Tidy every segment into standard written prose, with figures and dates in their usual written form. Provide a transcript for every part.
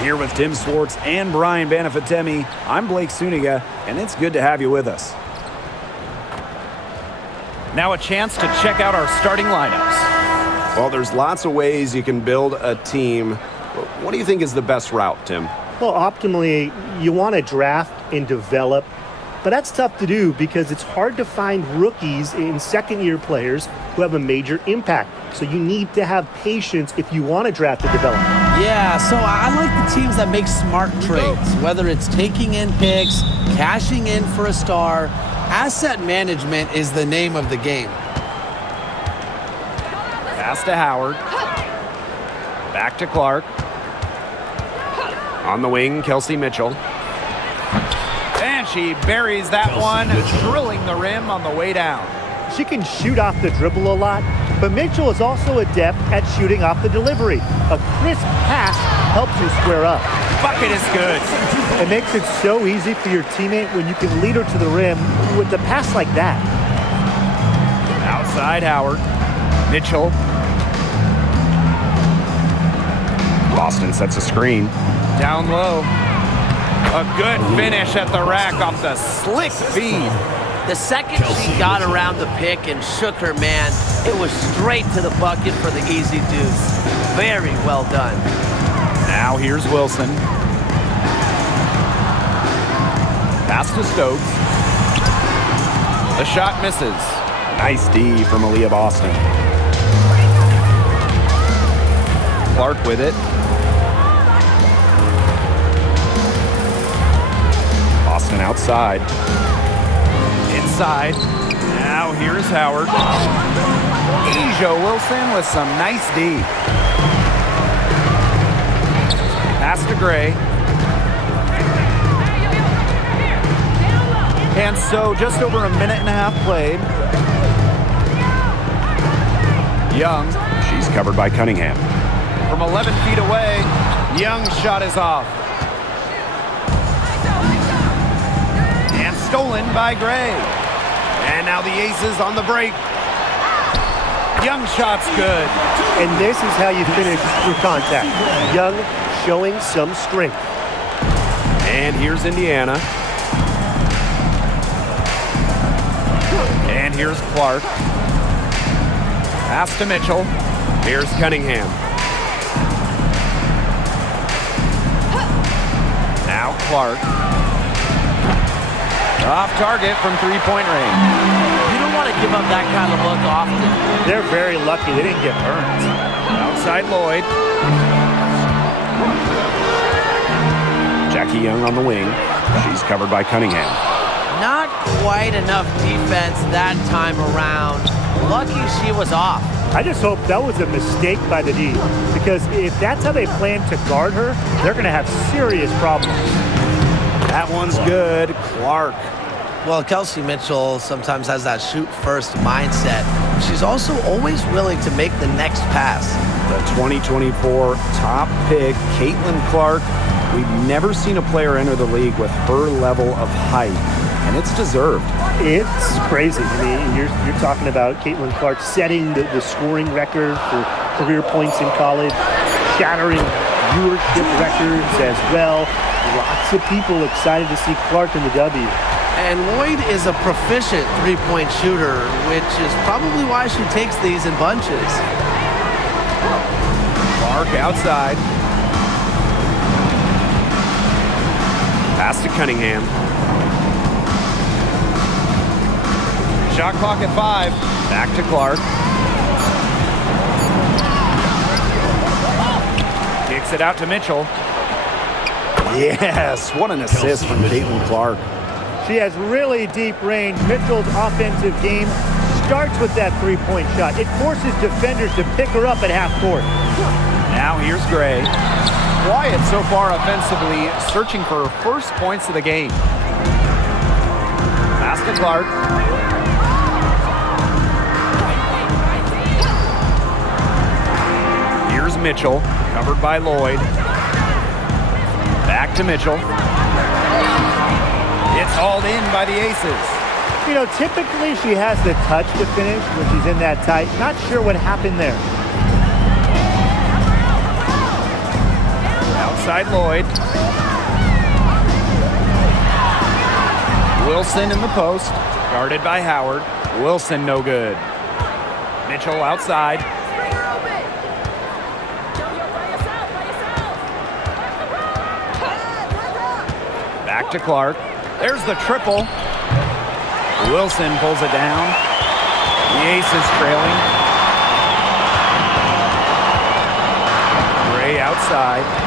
Here with Tim Swartz and Brian Banafitemi, I'm Blake Suniga, and it's good to have you with us. Now a chance to check out our starting lineups. Well, there's lots of ways you can build a team. What do you think is the best route, Tim? Well, optimally, you want to draft and develop, but that's tough to do because it's hard to find rookies and second-year players who have a major impact. So you need to have patience if you want to draft and develop. Yeah, so I like the teams that make smart trades, whether it's taking in picks, cashing in for a star. Asset management is the name of the game. Pass to Howard. Back to Clark. On the wing, Kelsey Mitchell. And she buries that one, drilling the rim on the way down. She can shoot off the dribble a lot, but Mitchell is also adept at shooting off the delivery. A crisp pass helps you square up. Bucket is good. It makes it so easy for your teammate when you can lead her to the rim with a pass like that. Outside Howard. Mitchell. Boston sets a screen. Down low. A good finish at the rack off the slick feed. The second she got around the pick and shook her man, it was straight to the bucket for the easy deuce. Very well done. Now here's Wilson. Pass to Stokes. The shot misses. Nice D from Aaliyah Boston. Clark with it. Boston outside. Inside. Now here's Howard. Asia Wilson with some nice D. Pass to Gray. And so just over a minute and a half played. Young. She's covered by Cunningham. From 11 feet away, Young's shot is off. And stolen by Gray. And now the Aces on the break. Young shot's good. And this is how you finish through contact. Young showing some strength. And here's Indiana. And here's Clark. Pass to Mitchell. Here's Cunningham. Now Clark. Off target from three-point range. You don't want to give up that kind of look often. They're very lucky they didn't get burned. Outside Lloyd. Jackie Young on the wing. She's covered by Cunningham. Not quite enough defense that time around. Lucky she was off. I just hope that was a mistake by the D, because if that's how they plan to guard her, they're going to have serious problems. That one's good. Clark. Well, Kelsey Mitchell sometimes has that shoot-first mindset. She's also always willing to make the next pass. The 2024 top pick, Clark. We've never seen a player enter the league with her level of height, and it's deserved. It's crazy. I mean, you're talking about Clark setting the scoring record for career points in college, shattering viewership records as well. Lots of people excited to see Clark in the W. And Lloyd is a proficient three-point shooter, which is probably why she takes these in bunches. Clark outside. Pass to Cunningham. Shot clock at 5. Back to Clark. Kicks it out to Mitchell. Yes, what an assist from Clark. She has really deep range. Mitchell's offensive game starts with that three-point shot. It forces defenders to pick her up at half court. Now here's Gray. Quiet so far offensively, searching for her first points of the game. Pass to Clark. Here's Mitchell, covered by Lloyd. Back to Mitchell. It's hauled in by the Aces. You know, typically she has the touch to finish when she's in that tight. Not sure what happened there. Outside Lloyd. Wilson in the post. Guarded by Howard. Wilson no good. Mitchell outside. Back to Clark. There's the triple. Wilson pulls it down. The Ace is trailing. Gray outside.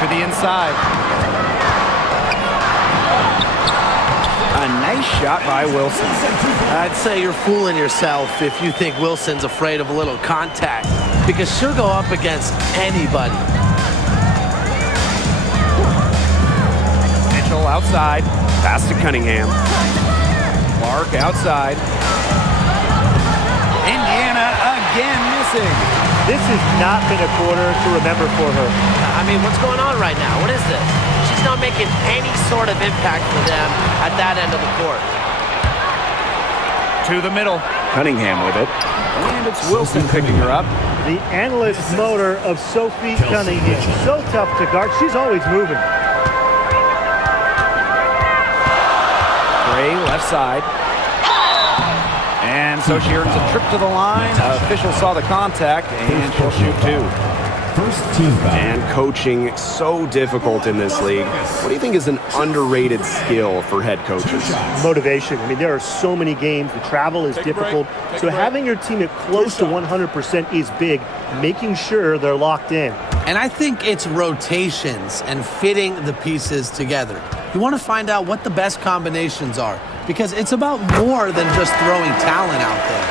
To the inside. A nice shot by Wilson. I'd say you're fooling yourself if you think Wilson's afraid of a little contact, because she'll go up against anybody. Mitchell outside. Pass to Cunningham. Clark outside. Indiana again missing. This has not been a quarter to remember for her. I mean, what's going on right now? What is this? She's not making any sort of impact for them at that end of the court. To the middle. Cunningham with it. And it's Wilson picking her up. The endless motor of Sophie Cunningham. So tough to guard. She's always moving. Gray left side. And so she earns a trip to the line. Official saw the contact, and she'll shoot two. First team foul. And coaching so difficult in this league. What do you think is an underrated skill for head coaches? Motivation. I mean, there are so many games. The travel is difficult. So having your team at close to 100% is big, making sure they're locked in. And I think it's rotations and fitting the pieces together. You want to find out what the best combinations are, because it's about more than just throwing talent out there.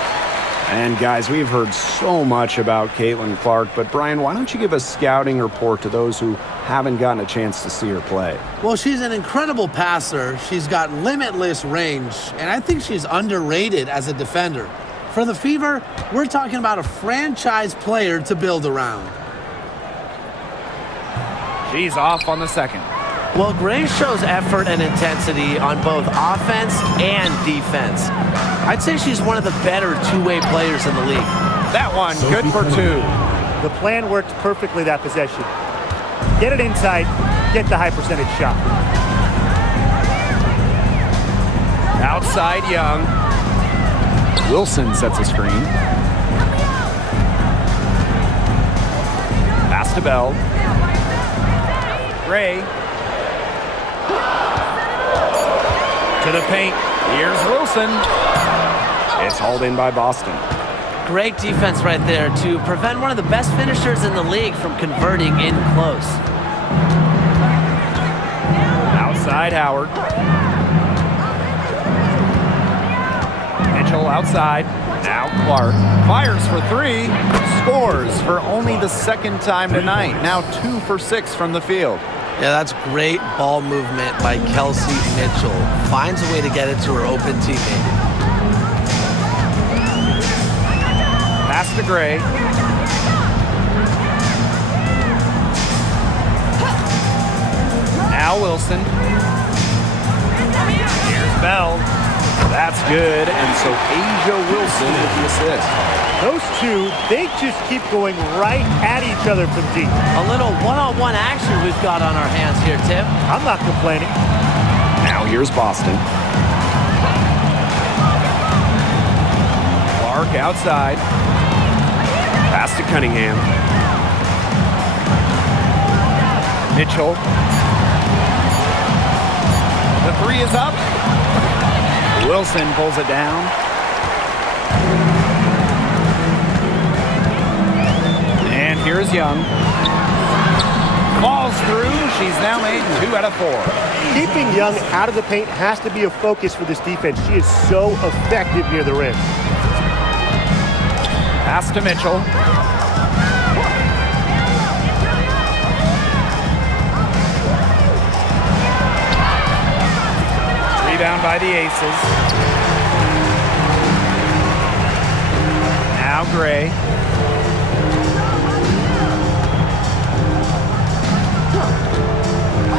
And guys, we've heard so much about Caitlin Clark, but Brian, why don't you give a scouting report to those who haven't gotten a chance to see her play? Well, she's an incredible passer. She's got limitless range, and I think she's underrated as a defender. For the Fever, we're talking about a franchise player to build around. She's off on the second. Well, Gray shows effort and intensity on both offense and defense. I'd say she's one of the better two-way players in the league. That one, good for two. The plan worked perfectly that possession. Get it inside, get the high percentage shot. Outside Young. Wilson sets a screen. Pass to Bell. Gray. To the paint. Here's Wilson. It's hauled in by Boston. Great defense right there to prevent one of the best finishers in the league from converting in close. Outside Howard. Mitchell outside. Now Clark. Fires for three. Scores for only the second time tonight. Now 2 for 6 from the field. Yeah, that's great ball movement by Kelsey Mitchell. Finds a way to get it to her open teammate. Pass to Gray. Now Wilson. Here's Bell. That's good. And so Asia Wilson with the assist. Those two, they just keep going right at each other from deep. A little one-on-one action we've got on our hands here, Tim. I'm not complaining. Now here's Boston. Clark outside. Pass to Cunningham. Mitchell. The three is up. Wilson pulls it down. And here's Young. Falls through. She's now made 2 out of 4. Keeping Young out of the paint has to be a focus for this defense. She is so effective near the rim. Pass to Mitchell. Rebound by the Aces. Now Gray.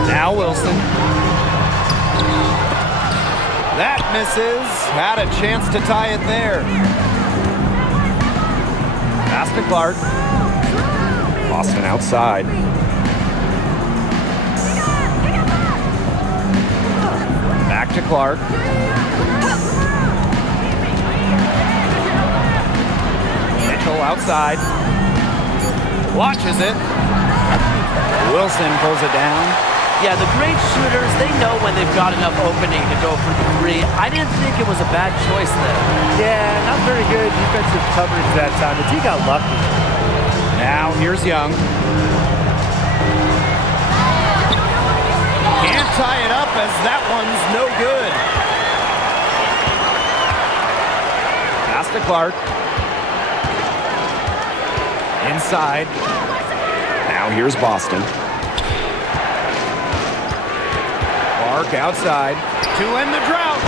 Now Wilson. That misses. Had a chance to tie it there. Pass to Clark. Boston outside. to Clark. Mitchell outside. Launches it. Wilson pulls it down. Yeah, the great shooters, they know when they've got enough opening to go for the three. I didn't think it was a bad choice there. Yeah, not very good defensive coverage that time. The team got lucky. Now here's Young. Can't tie it up as that one's no good. Pass to Clark. Inside. Now here's Boston. Clark outside to end the drought.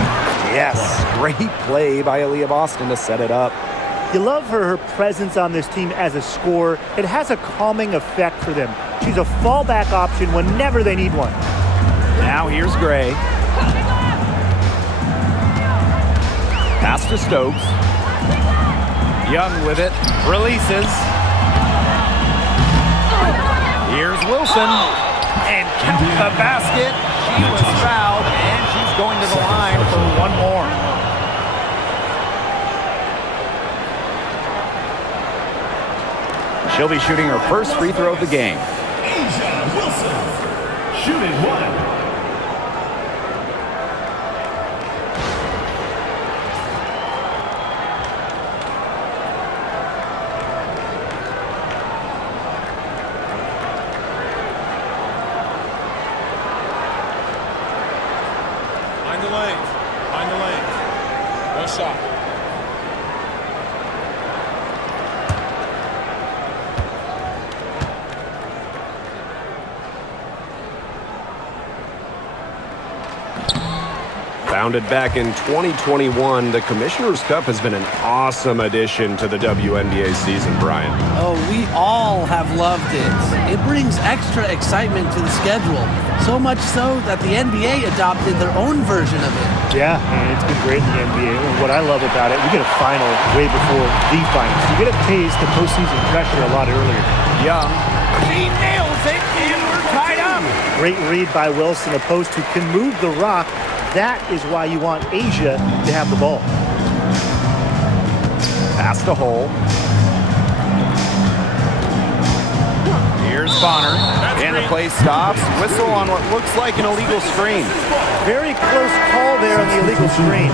Yes, great play by Aaliyah Boston to set it up. You love her presence on this team as a scorer. It has a calming effect for them. She's a fallback option whenever they need one. Now here's Gray. Pass to Stokes. Young with it. Releases. Here's Wilson. And count the basket. She was fouled, and she's going to the line for one more. She'll be shooting her first free throw of the game. Asia Wilson, shooting one. Find the lane. One shot. Founded back in 2021, the Commissioner's Cup has been an awesome addition to the WNBA season, Brian. Oh, we all have loved it. It brings extra excitement to the schedule. So much so that the NBA adopted their own version of it. Yeah, and it's been great in the NBA. And what I love about it, we get a final way before the finals. You get a taste of postseason pressure a lot earlier. Young. She nails it, and we're tied up. Great read by Wilson, a post who can move the rock. That is why you want Asia to have the ball. Pass to Hole. Here's Bonner. And the play stops. Whistle on what looks like an illegal screen. Very close call there on the illegal screen.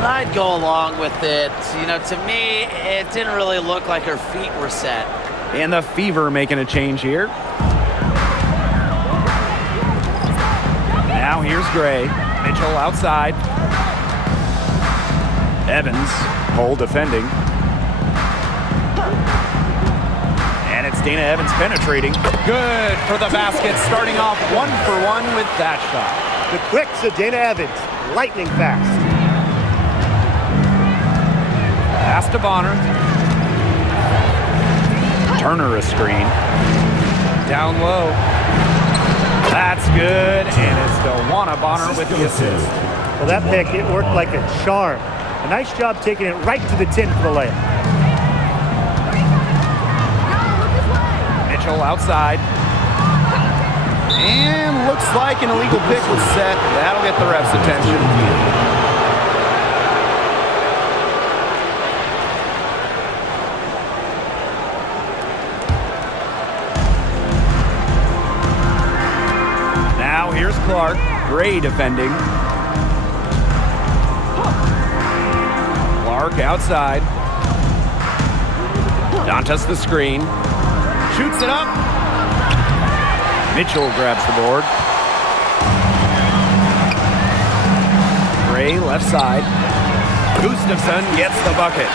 I'd go along with it. You know, to me, it didn't really look like her feet were set. And the Fever making a change here. Now here's Gray. Mitchell outside. Evans, Hole defending. And it's Dana Evans penetrating. Good for the basket, starting off 1 for 1 with that shot. The quicks of Dana Evans, lightning fast. Pass to Bonner. Turner a screen. Down low. That's good, and it's DeWanna Bonner with the assist. Well, that pick, it worked like a charm. A nice job taking it right to the tin for the layup. Mitchell outside. And looks like an illegal pick was set. That'll get the ref's attention. Now here's Clark. Gray defending. Clark outside. Dantas the screen. Shoots it up. Mitchell grabs the board. Gray left side. Gustafson gets the bucket.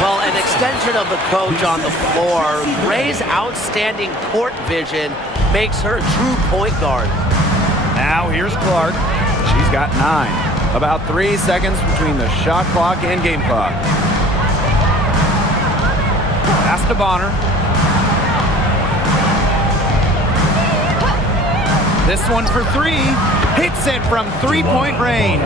Well, an extension of the coach on the floor. Gray's outstanding court vision makes her a true point guard. Now here's Clark. She's got 9. About 3 seconds between the shot clock and game clock. Pass to Bonner. This one for 3. Hits it from 3-point range.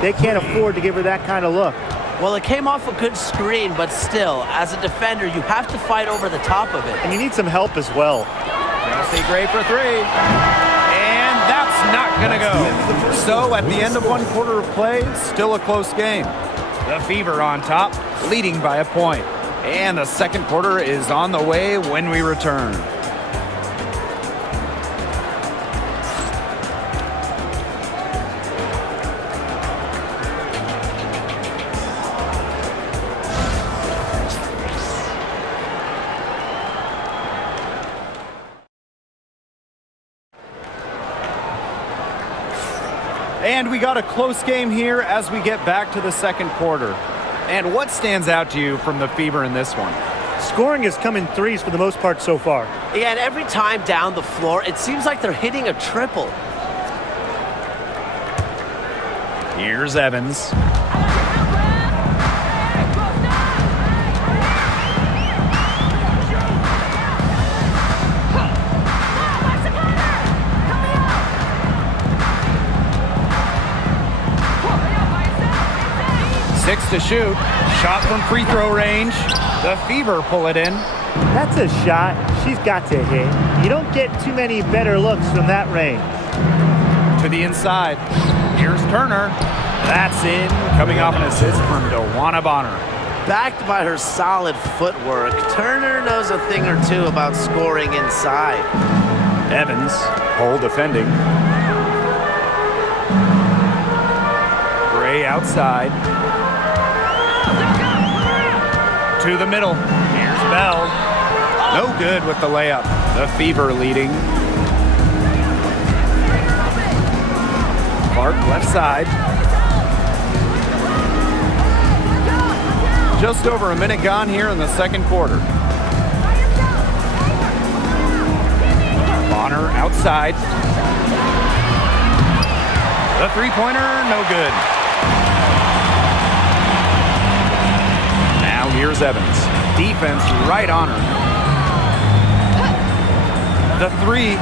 They can't afford to give her that kind of look. Well, it came off a good screen, but still, as a defender, you have to fight over the top of it. And you need some help as well. Chelsea Gray for 3. And that's not going to go. So at the end of one quarter of play, still a close game. The Fever on top, leading by a point. And the second quarter is on the way when we return. And we got a close game here as we get back to the second quarter. And what stands out to you from the Fever in this one? Scoring has come in threes for the most part so far. Yeah, and every time down the floor, it seems like they're hitting a triple. Here's Evans. Six to shoot. Shot from free throw range. The Fever pull it in. That's a shot she's got to hit. You don't get too many better looks from that range. To the inside. Here's Turner. That's in. Coming off an assist from DeWanna Bonner. Backed by her solid footwork, Turner knows a thing or two about scoring inside. Evans, hole defending. Gray outside. To the middle. Here's Bell. No good with the layup. The Fever leading. Clark left side. Just over a minute gone here in the second quarter. Bonner outside. The three-pointer, no good. Now here's Evans. Defense right on her. The three.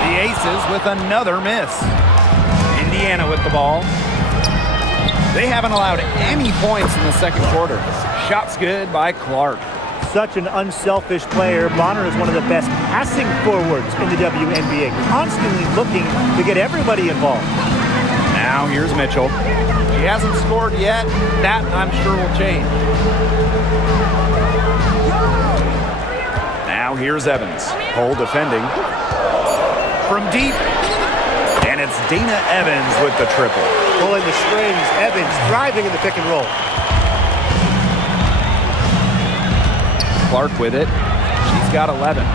The Aces with another miss. Indiana with the ball. They haven't allowed any points in the second quarter. Shots good by Clark. Such an unselfish player. Bonner is one of the best passing forwards in the WNBA, constantly looking to get everybody involved. Now here's Mitchell. She hasn't scored yet. That, I'm sure, will change. Now here's Evans. Hole defending. From deep. And it's Dana Evans with the triple. Pulling the strings. Evans thriving in the pick and roll. Clark with it. She's got 11.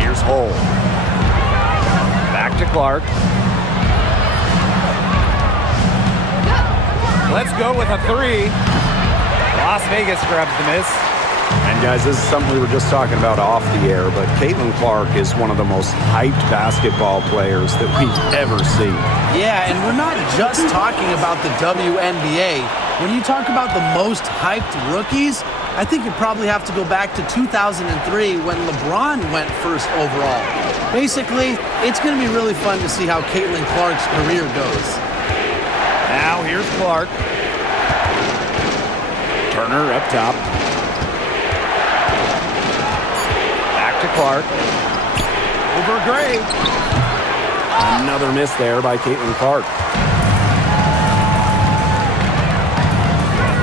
Here's Hole. Back to Clark. Let's go with a three. Las Vegas grabs the miss. And guys, this is something we were just talking about off the air, but Caitlin Clark is one of the most hyped basketball players that we've ever seen. Yeah, and we're not just talking about the WNBA. When you talk about the most hyped rookies, I think you probably have to go back to 2003 when LeBron went first overall. Basically, it's going to be really fun to see how Caitlin Clark's career goes. Now here's Clark. Turner up top. Back to Clark. Over Gray. Another miss there by Caitlin Clark.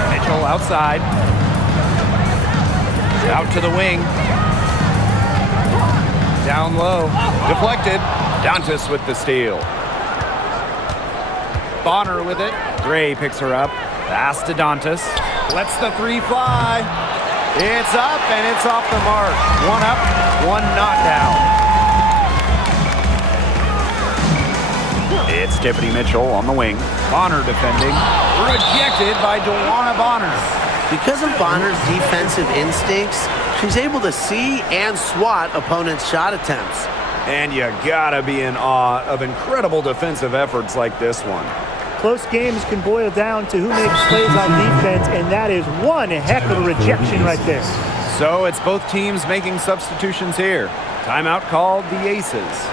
Mitchell outside. Out to the wing. Down low. Deflected. Dantas with the steal. Bonner with it. Gray picks her up. Pass to Dantas. Lets the three fly. It's up and it's off the mark. One up, one not down. It's Tiffany Mitchell on the wing. Bonner defending. Rejected by DeWanna Bonner. Because of Bonner's defensive instincts, she's able to see and swat opponents' shot attempts. And you gotta be in awe of incredible defensive efforts like this one. Close games can boil down to who makes plays on defense, and that is one heck of a rejection right there. So it's both teams making substitutions here. Timeout called the Aces.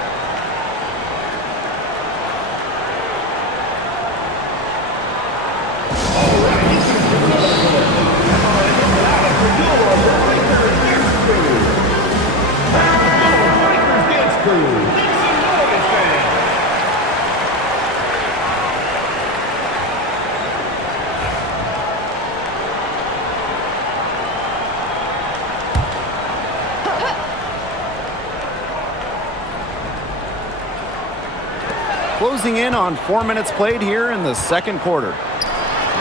Closing in on 4 minutes played here in the second quarter.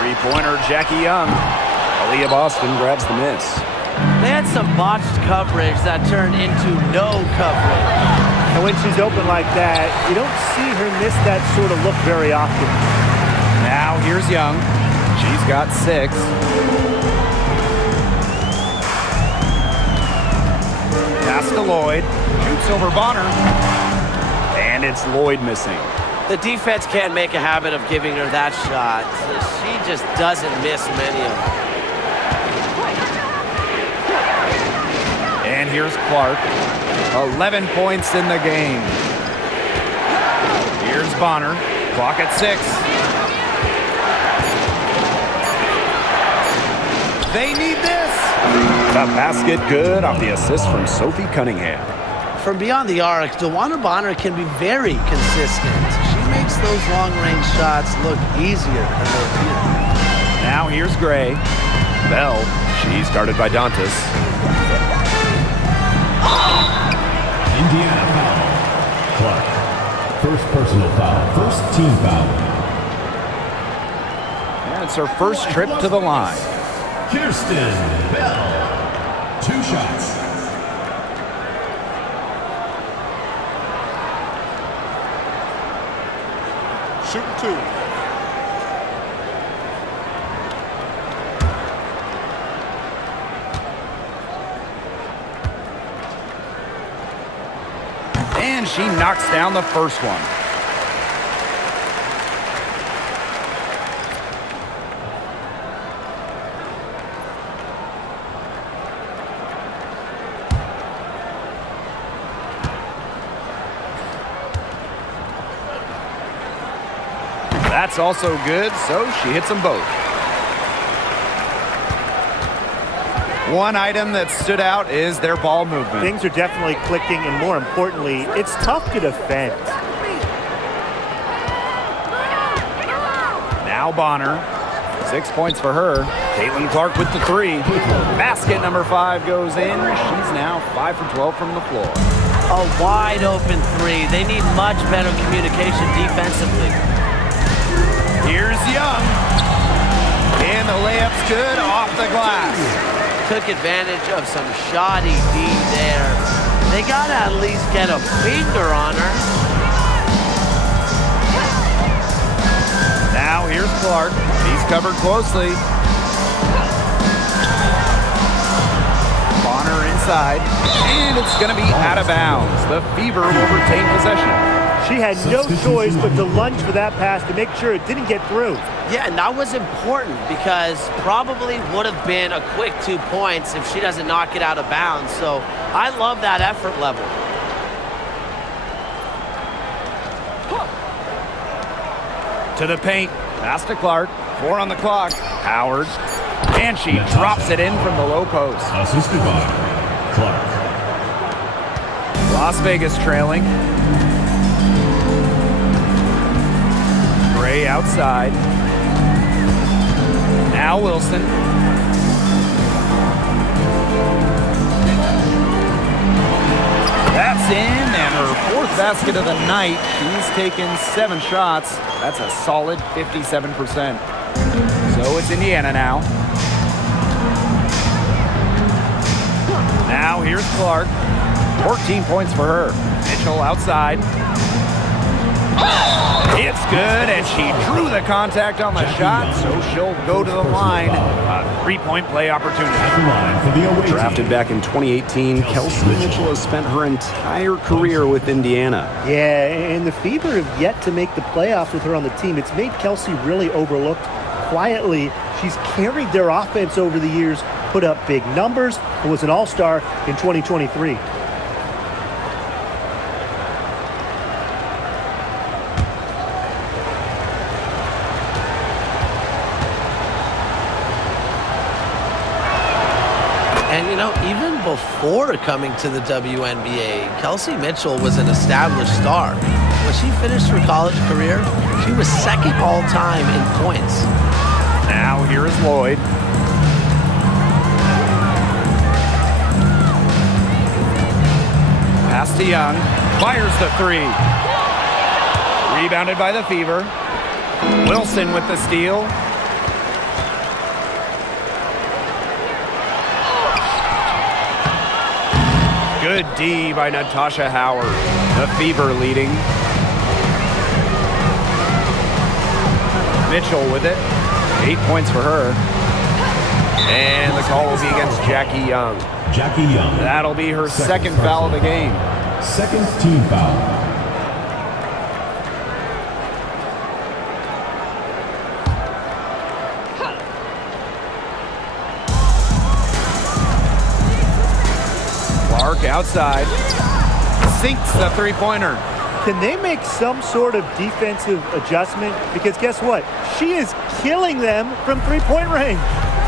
Three-pointer, Jackie Young. Aaliyah Boston grabs the miss. They had some botched coverage that turned into no coverage. And when she's open like that, you don't see her miss that sort of look very often. Now here's Young. She's got 6. Pass to Lloyd. Shoots over Bonner. And it's Lloyd missing. The defense can't make a habit of giving her that shot. She just doesn't miss many of them. And here's Clark. 11 points in the game. Here's Bonner. Clock at 6. They need this. The basket good off the assist from Sophie Cunningham. From beyond the arc, DeWanna Bonner can be very consistent. She makes those long-range shots look easier than they appear. Now here's Gray. Bell. She's guarded by Dantas. Indiana foul. Clark. First personal foul. First team foul. And it's her first trip to the line. Kirsten Bell. 2 shots. Shooting 2. And she knocks down the first one. That's also good, so she hits them both. One item that stood out is their ball movement. Things are definitely clicking, and more importantly, it's tough to defend. Now Bonner. 6 points for her. Caitlin Clark with the 3. Basket number 5 goes in. She's now 5 for 12 from the floor. A wide open 3. They need much better communication defensively. Here's Young. And the layup's good off the glass. Took advantage of some shoddy D there. They got to at least get a finger on her. Now here's Clark. He's covered closely. Bonner inside. And it's going to be out of bounds. The Fever will retain possession. She had no choice but to lunge for that pass to make sure it didn't get through. Yeah, and that was important because probably would have been a quick 2 points if she doesn't knock it out of bounds. So I love that effort level. To the paint. Pass to Clark. 4 on the clock. Howard. And she drops it in from the low post. Assisted by Clark. Las Vegas trailing. Gray outside. Now Wilson. That's in, and her 4th basket of the night. She's taken 7 shots. That's a solid 57%. So it's Indiana now. Now here's Clark. 14 points for her. Mitchell outside. It's good, and she drew the contact on the shot, so she'll go to the line. A 3-point play opportunity. Drafted back in 2018, Kelsey Mitchell has spent her entire career with Indiana. Yeah, and the Fever have yet to make the playoffs with her on the team. It's made Kelsey really overlooked. Quietly, she's carried their offense over the years, put up big numbers, and was an all-star in 2023. And, you know, even before coming to the WNBA, Kelsey Mitchell was an established star. When she finished her college career, she was 2nd all-time in points. Now here is Lloyd. Pass to Young. Fires the 3. Rebounded by the Fever. Wilson with the steal. Good D by Natasha Howard. The Fever leading. Mitchell with it. 8 points for her. And the call will be against Jackie Young. Jackie Young. That'll be her second foul of the game. Second team foul. Clark outside. Sinks the three-pointer. Can they make some sort of defensive adjustment? Because guess what? She is killing them from three-point range.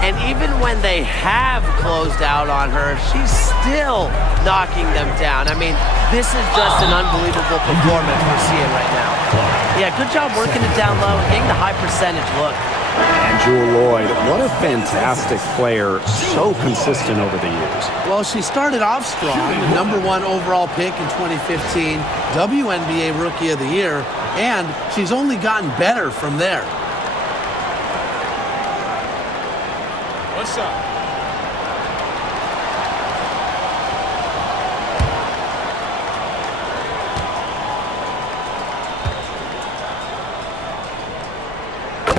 And even when they have closed out on her, she's still knocking them down. I mean, this is just an unbelievable performance we're seeing right now. Yeah, good job working it down low and getting the high percentage look. And Jewel Lloyd, what a fantastic player, so consistent over the years. Well, she started off strong, the #1 overall pick in 2015, WNBA Rookie of the Year, and she's only gotten better from there. What's up?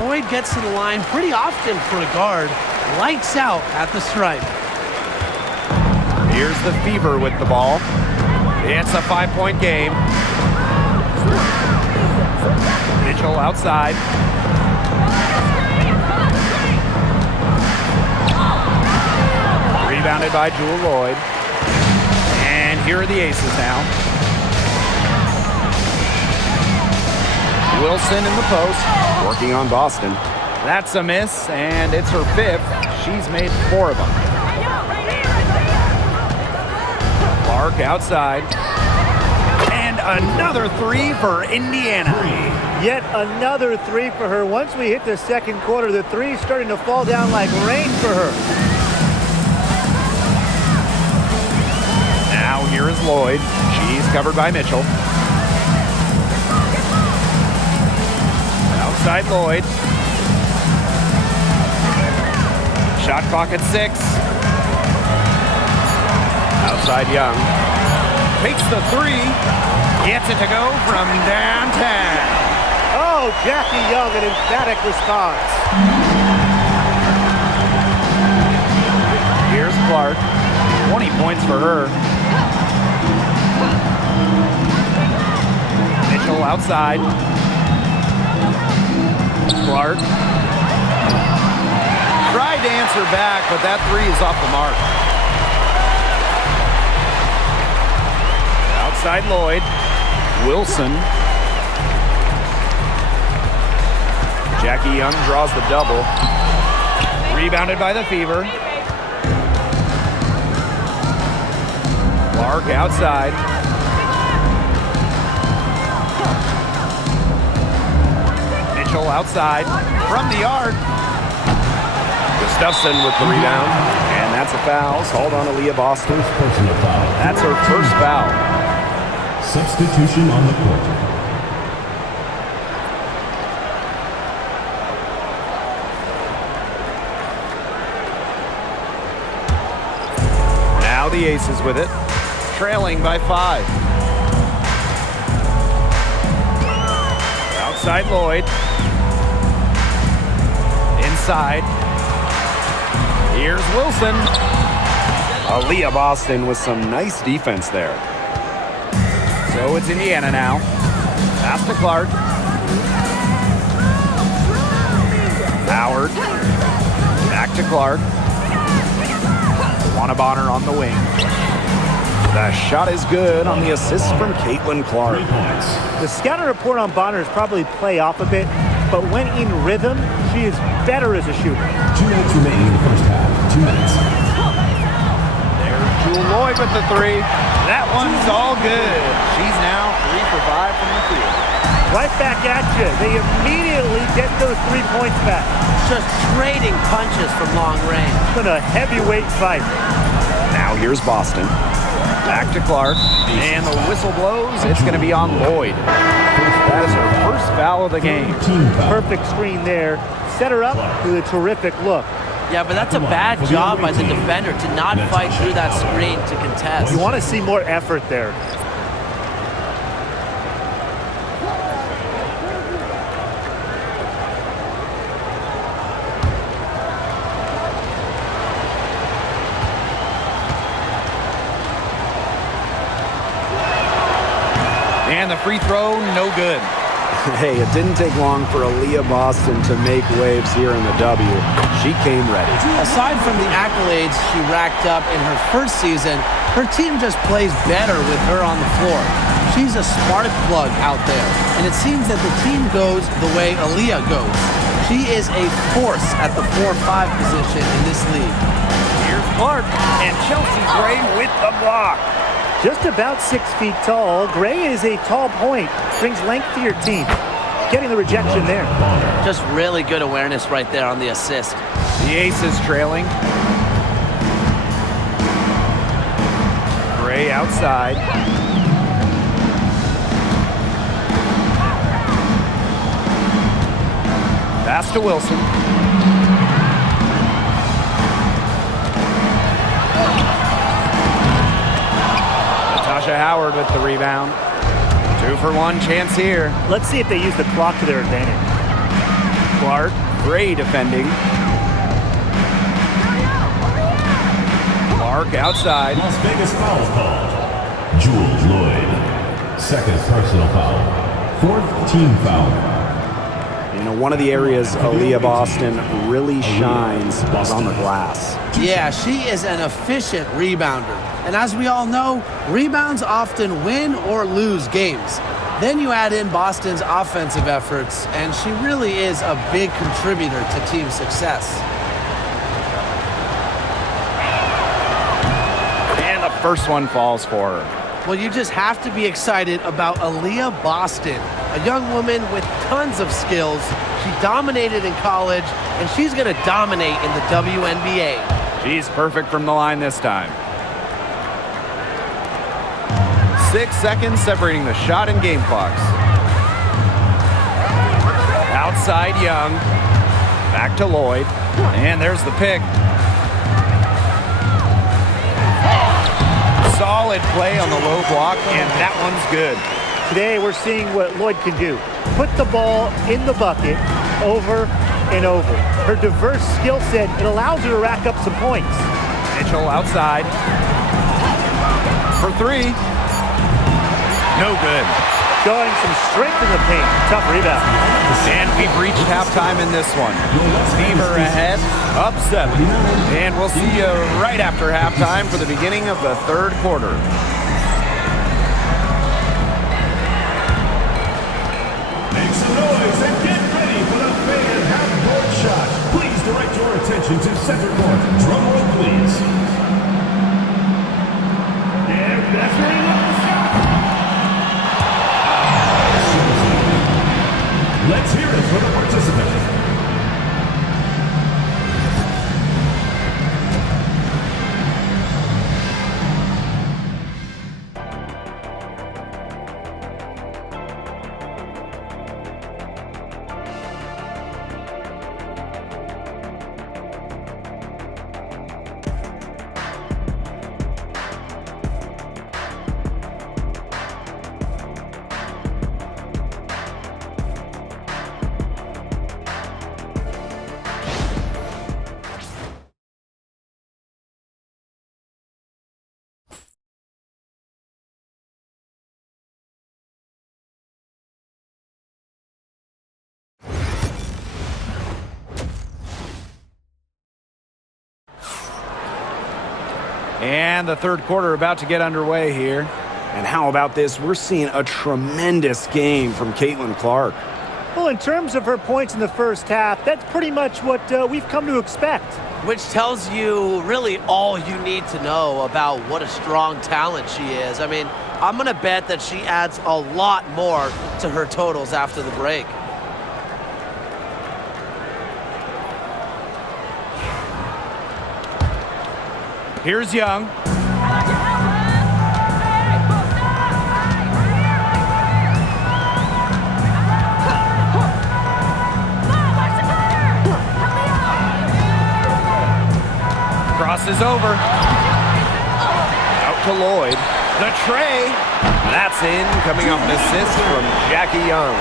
Lloyd gets to the line pretty often for a guard. Lights out at the stripe. Here's the Fever with the ball. It's a 5-point game. Mitchell outside. Rebounded by Jewel Lloyd. And here are the Aces now. Wilson in the post. Working on Boston. That's a miss, and it's her 5th. She's made 4 of them. Clark outside. And another 3 for Indiana. Yet another 3 for her. Once we hit the second quarter, the 3 is starting to fall down like rain for her. Now here is Lloyd. She's covered by Mitchell. Outside Lloyd. Shot clock at 6. Outside Young. Takes the 3. Gets it to go from downtown. Oh, Jackie Young, an emphatic response. Here's Clark. 20 points for her. Mitchell outside. Clark. Tried to answer back, but that 3 is off the mark. Outside Lloyd. Wilson. Jackie Young draws the double. Rebounded by the Fever. Clark outside. Mitchell outside from the arc. Gustafson with the rebound. And that's a foul. Called on Aaliyah Boston. Personal foul. That's her first foul. Substitution on the court. Now the Aces with it. Trailing by 5. Outside Lloyd. Inside. Here's Wilson. Aaliyah Boston with some nice defense there. So it's Indiana now. Pass to Clark. Howard. Back to Clark. Bonner on the wing. The shot is good on the assist from Clark. The scouting report on Bonner is probably play off a bit, but when in rhythm, she is better as a shooter. 2 minutes remaining in the first half. 2 minutes. There's Jewel Lloyd with the 3. That one's all good. She's now 3 for 5 from the field. Right back at you. They immediately get those 3 points back. Just trading punches from long range. It's been a heavyweight fight. Now here's Boston. Back to Clark. And the whistle blows. It's going to be on Lloyd. That is her foul of the game. Perfect screen there. Set her up with a terrific look. Yeah, but that's a bad job by the defender to not fight through that screen to contest. You want to see more effort there. And the free throw, no good. Hey, it didn't take long for Aaliyah Boston to make waves here in the W. She came ready. Aside from the accolades she racked up in her first season, her team just plays better with her on the floor. She's a spark plug out there, and it seems that the team goes the way Aaliyah goes. She is a force at the 4-5 position in this league. Here's Clark and Chelsea Gray with the block. Just about 6 feet tall, Gray is a tall point. Brings length to your team. Getting the rejection there. Just really good awareness right there on the assist. The Aces trailing. Gray outside. Pass to Wilson. Howard with the rebound. 2-for-1 chance here. Let's see if they use the clock to their advantage. Clark, Gray defending. Clark outside. Las Vegas foul called. Jewel Lloyd. Second personal foul. Fourth team foul. You know, one of the areas Aaliyah Boston really shines is on the glass. Yeah, she is an efficient rebounder. And as we all know, rebounds often win or lose games. Then you add in Boston's offensive efforts, and she really is a big contributor to team success. And the first one falls for her. Well, you just have to be excited about Aaliyah Boston, a young woman with tons of skills. She dominated in college, and she's going to dominate in the WNBA. She's perfect from the line this time. 6 seconds separating the shot and game clocks. Outside Young. Back to Lloyd. And there's the pick. Solid play on the low block, and that one's good. Today we're seeing what Lloyd can do. Put the ball in the bucket over and over. Her diverse skill set, it allows her to rack up some points. Mitchell outside. For three. No good. Showing some strength in the paint. Tough rebound. And we've reached halftime in this one. Beaver ahead, up 7. And we'll see you right after halftime for the beginning of the third quarter. Make some noise and get ready for the fan half-court shot. Please direct your attention to center court. Drum roll, please. And that's where he wants the shot. Let's hear it for the participant. And the third quarter about to get underway here. And how about this? We're seeing a tremendous game from Clark. Well, in terms of her points in the first half, that's pretty much what we've come to expect. Which tells you really all you need to know about what a strong talent she is. I mean, I'm going to bet that she adds a lot more to her totals after the break. Here's Young. is over. Out to Lloyd. The tray. That's in, coming off an assist from Jackie Young.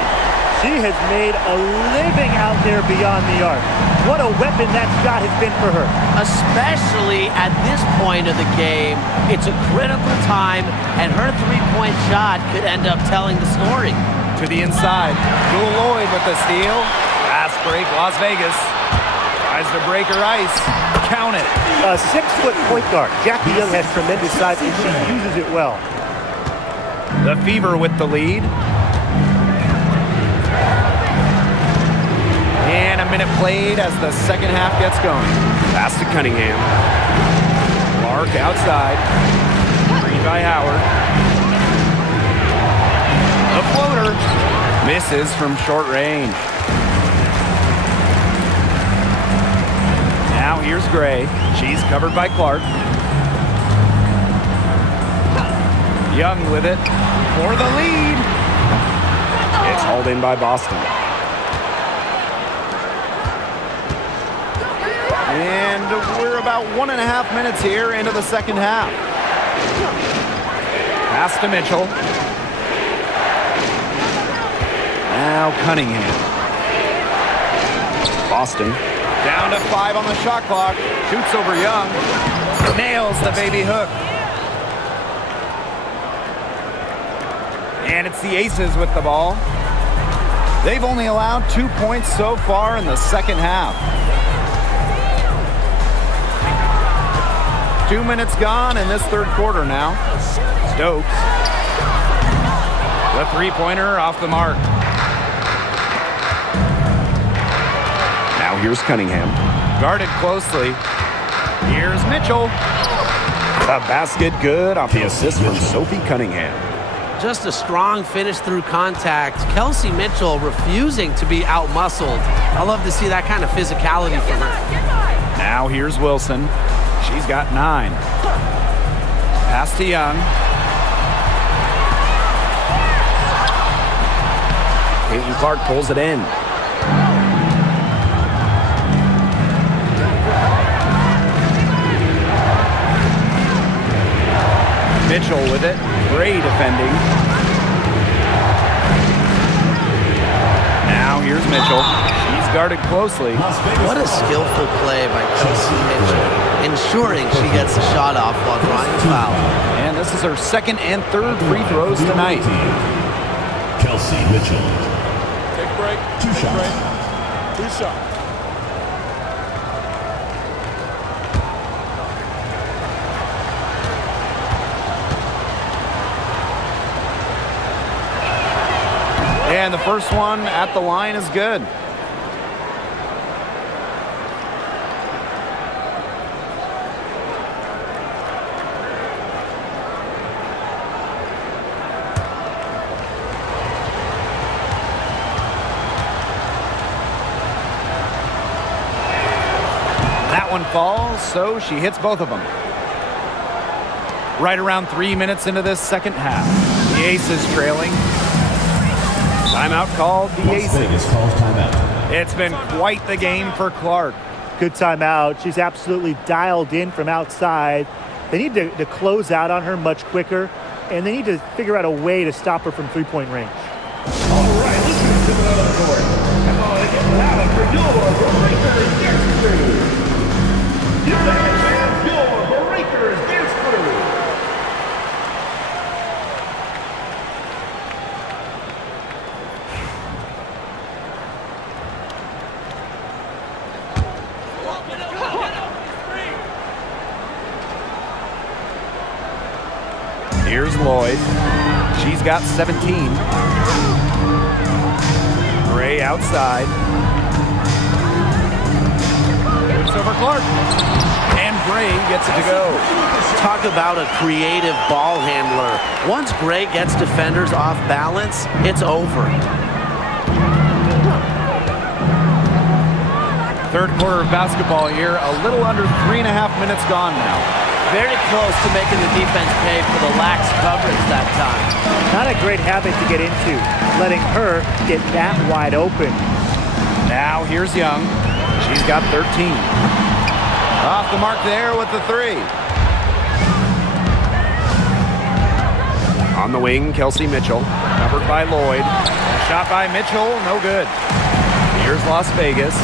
She has made a living out there beyond the arc. What a weapon that shot has been for her. Especially at this point of the game. It's a critical time, and her three-point shot could end up telling the story. To the inside. Jewel Lloyd with the steal. Fast break, Las Vegas. Tries to break her ice. Count it. A 6-foot point guard. Jackie Young has tremendous size, and she uses it well. The Fever with the lead. And a minute played as the second half gets going. Pass to Cunningham. Clark outside. Screen by Howard. The floater. Misses from short range. Now here's Gray. She's covered by Clark. Young with it for the lead. It's hauled in by Boston. And we're about 1.5 minutes here into the second half. Pass to Mitchell. Now Cunningham. Boston. Down to 5 on the shot clock. Shoots over Young. Nails the baby hook. And it's the Aces with the ball. They've only allowed 2 points so far in the second half. 2 minutes gone in this third quarter now. Stokes. The three-pointer off the mark. Now here's Cunningham. Guarded closely. Here's Mitchell. The basket good off the assist from Sophie Cunningham. Just a strong finish through contact. Kelsey Mitchell refusing to be out-muscled. I love to see that kind of physicality from her. Now here's Wilson. She's got 9. Pass to Young. Clark pulls it in. Mitchell with it. Gray defending. Now here's Mitchell. She's guarded closely. What a skillful play by Kelsey Mitchell, ensuring she gets the shot off while drawing the foul. And this is her second and third free throws tonight. Kelsey Mitchell. Take a break. Two Take a shots. break. 2 shots. And the first one at the line is good. That one falls, so she hits both of them. Right around 3 minutes into this second half. The Aces trailing. Timeout called. The Las Aces. Vegas calls timeout. It's been quite the game for Clark. Good timeout. She's absolutely dialed in from outside. They need to close out on her much quicker, and they need to figure out a way to stop her from three-point range. All right, let's get to another court. Come on and get loud for your Breakers Dance Crew. Your fans, your Breakers Dance Crew. Here's Lloyd. She's got 17. Gray outside. It's over Clark. And Gray gets it to go. Talk about a creative ball handler. Once Gray gets defenders off balance, it's over. Third quarter of basketball here. A little under 3.5 minutes gone now. Very close to making the defense pay for the lax coverage that time. Not a great habit to get into, letting her get that wide open. Now here's Young. She's got 13. Off the mark there with the three. On the wing, Kelsey Mitchell. Covered by Lloyd. Shot by Mitchell, no good. Here's Las Vegas.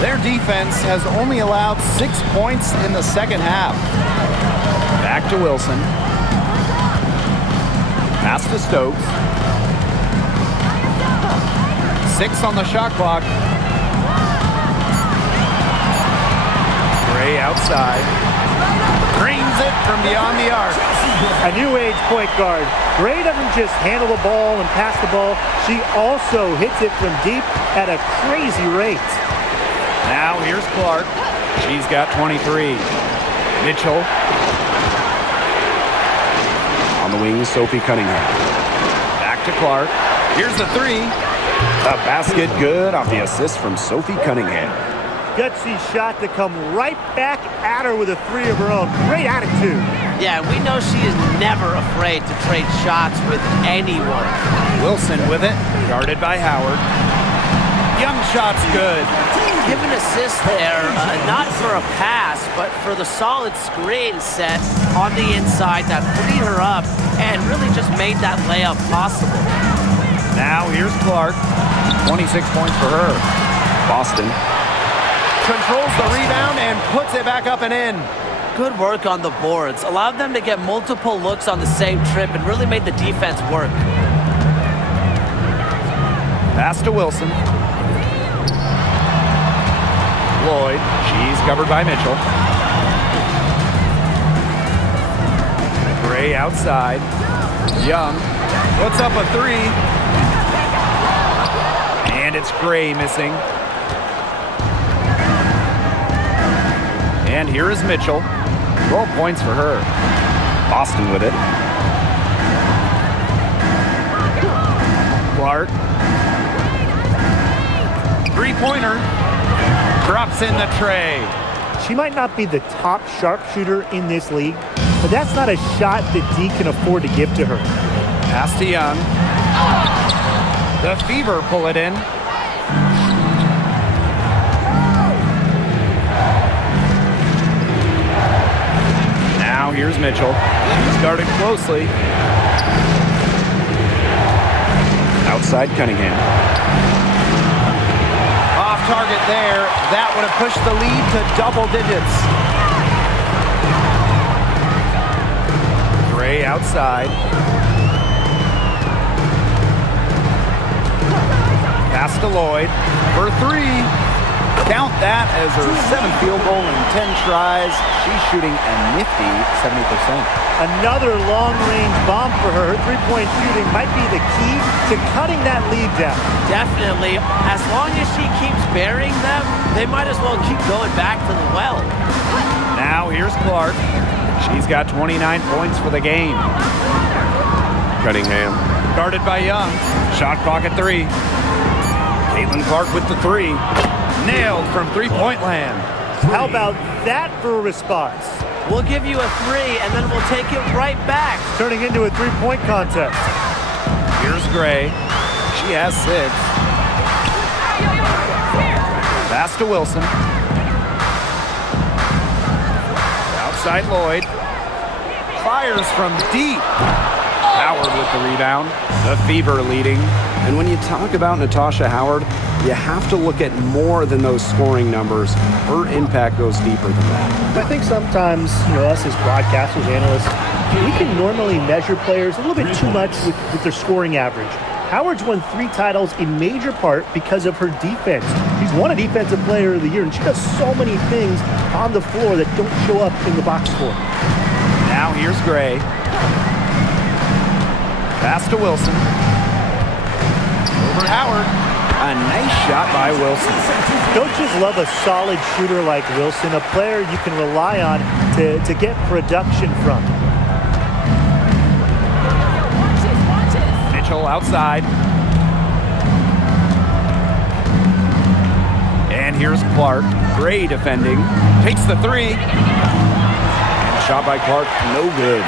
Their defense has only allowed 6 points in the second half. Back to Wilson. Pass to Stokes. 6 on the shot clock. Gray outside. Drains it from beyond the arc. A new age point guard. Gray doesn't just handle the ball and pass the ball. She also hits it from deep at a crazy rate. Now here's Clark. She's got 23. Mitchell. On the wing, Sophie Cunningham. Back to Clark. Here's the three. A basket good off the assist from Sophie Cunningham. Gutsy shot to come right back at her with a three of her own. Great attitude. Yeah, we know she is never afraid to trade shots with anyone. Wilson with it. Guarded by Howard. Young shot's good. Give an assist there, not for a pass, but for the solid screen set on the inside that freed her up and really just made that layup possible. Now here's Clark. 26 points for her. Boston. Controls the rebound and puts it back up and in. Good work on the boards. Allowed them to get multiple looks on the same trip and really made the defense work. Pass to Wilson. Lloyd. She's covered by Mitchell. Gray outside. Young puts up a three. And it's Gray missing. And here is Mitchell. 12 points for her. Boston with it. Clark. Three-pointer. Drops in the tray. She might not be the top sharpshooter in this league, but that's not a shot that D can afford to give to her. Pass to Young. The Fever pull it in. Now here's Mitchell. He's guarded closely. Outside Cunningham. Off target there. That would have pushed the lead to double digits. Gray outside. Pass to Lloyd for three. Count that as her 7th field goal in 10 tries. She's shooting a nifty 70%. Another long-range bomb for her. Her three-point shooting might be the key to cutting that lead down. Definitely. As long as she keeps burying them, they might as well keep going back to the well. Now here's Clark. She's got 29 points for the game. Cunningham. Guarded by Young. Shot clock at 3. Caitlin-Clark with the three. Nailed from three-point land. How about that for a response? We'll give you a three, and then we'll take it right back. Turning into a three-point contest. Here's Gray. She has 6. Pass to Wilson. Outside Lloyd. Fires from deep. Howard with the rebound. The Fever leading. And when you talk about Natasha Howard, you have to look at more than those scoring numbers. Her impact goes deeper than that. I think sometimes, us as broadcasters, analysts, we can normally measure players a little bit too much with their scoring average. Howard's won 3 titles in major part because of her defense. She's won a Defensive Player of the Year, and she does so many things on the floor that don't show up in the box score. Now here's Gray. Pass to Wilson. Over Howard. A nice shot by Wilson. Coaches love a solid shooter like Wilson, a player you can rely on to get production from. Mitchell outside. And here's Clark. Gray defending. Takes the three. And shot by Clark. No good.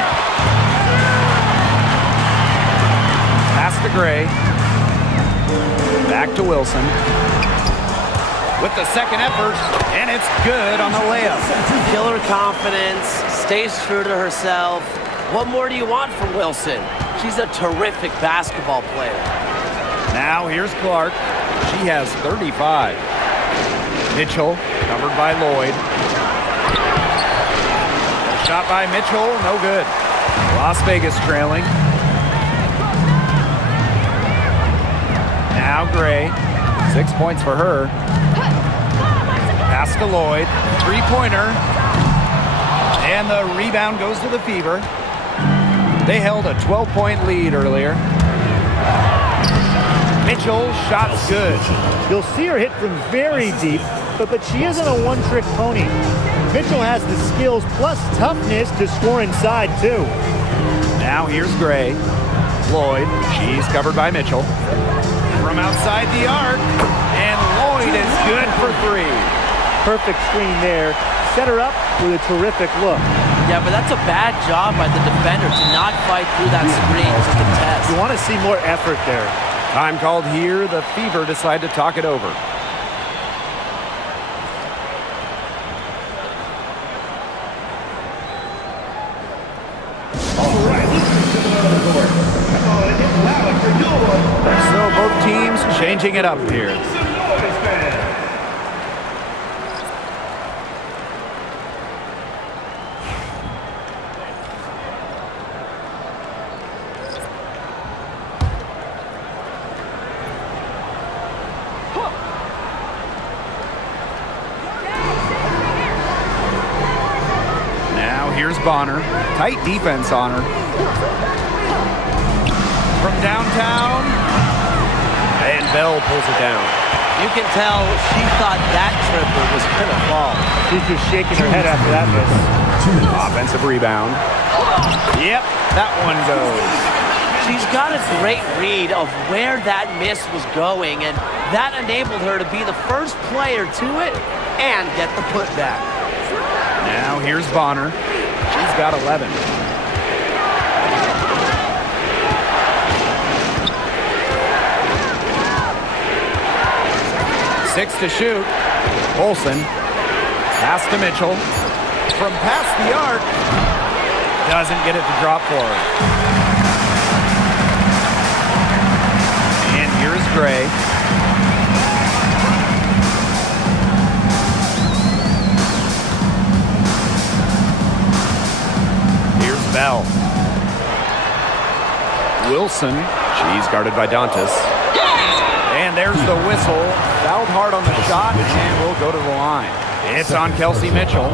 Pass to Gray. Back to Wilson. with the second effort, and it's good on the layup. Killer confidence, stays true to herself. What more do you want from Wilson? She's a terrific basketball player. Now here's Clark. She has 35. Mitchell covered by Lloyd. Shot by Mitchell, no good. Las Vegas trailing. Now Gray, 6 points for her. Pass to Lloyd, three-pointer. And the rebound goes to the Fever. They held a 12-point lead earlier. Mitchell, shot's good. You'll see her hit from very deep, but she isn't a one-trick pony. Mitchell has the skills plus toughness to score inside, too. Now here's Gray. Lloyd, she's covered by Mitchell. From outside the arc, and Lloyd is good for three. Perfect screen there. Set her up with a terrific look. Yeah, but that's a bad job by the defender to not fight through that screen to contest. You want to see more effort there. Time called here. The Fever decide to talk it over. So both teams changing it up here. Now here's Bonner. Tight defense on her. From downtown, and Bell pulls it down. You can tell she thought that triple was going to fall. She's just shaking her head after that miss. Offensive rebound. Yep, that one goes. She's got a great read of where that miss was going, and that enabled her to be the first player to it and get the putback. Now here's Bonner. She's got 11. Six to shoot. Olsen. Pass to Mitchell. From past the arc. Doesn't get it to drop for her. And here's Gray. Here's Bell. Wilson. She's guarded by Dantas. And there's the whistle. Fouled hard on the shot, and will go to the line. It's on Kelsey Mitchell.